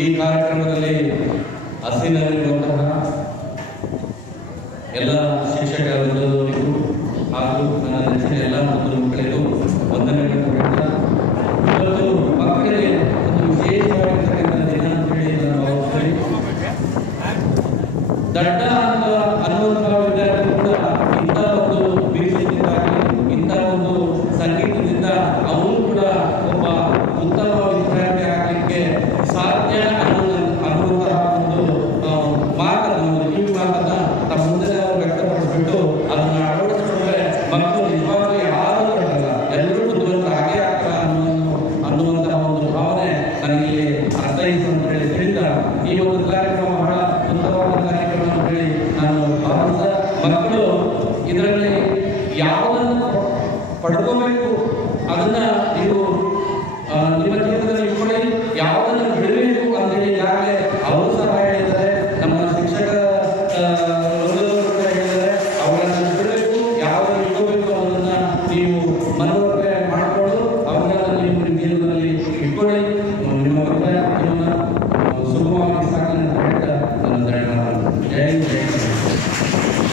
ಈ ಕಾರ್ಯಕ್ರಮದಲ್ಲಿ ಹಸಿನಲ್ಲಿರುವಂತಹ ಎಲ್ಲ ಶಿಕ್ಷಕ ವೃಂದದವರಿಗೂ ಹಾಗೂ ನನ್ನ ನೆಚ್ಚಿನ ಎಲ್ಲ ಮಕ್ಕಳು ಮಕ್ಕಳಿಗೂ ವಂದನೆಗಳನ್ನು ಹೇಳ್ತಾ ಇವತ್ತು ಮಕ್ಕಳಿಗೆ ಒಂದು ದಿನ ಅಂತ ದಡ್ಡ ಇದರಿಂದ ಈ ಒಂದು ಕಾರ್ಯಕ್ರಮ ಬಹಳ ಸುಂದರವಾದ ಕಾರ್ಯಕ್ರಮ ಅಂತ ಹೇಳಿ ನಾನು ಭಾರತದ ಮಕ್ಕಳು, ಇದರಲ್ಲಿ ಯಾವುದನ್ನು ಪಡ್ಕೋಬೇಕು? then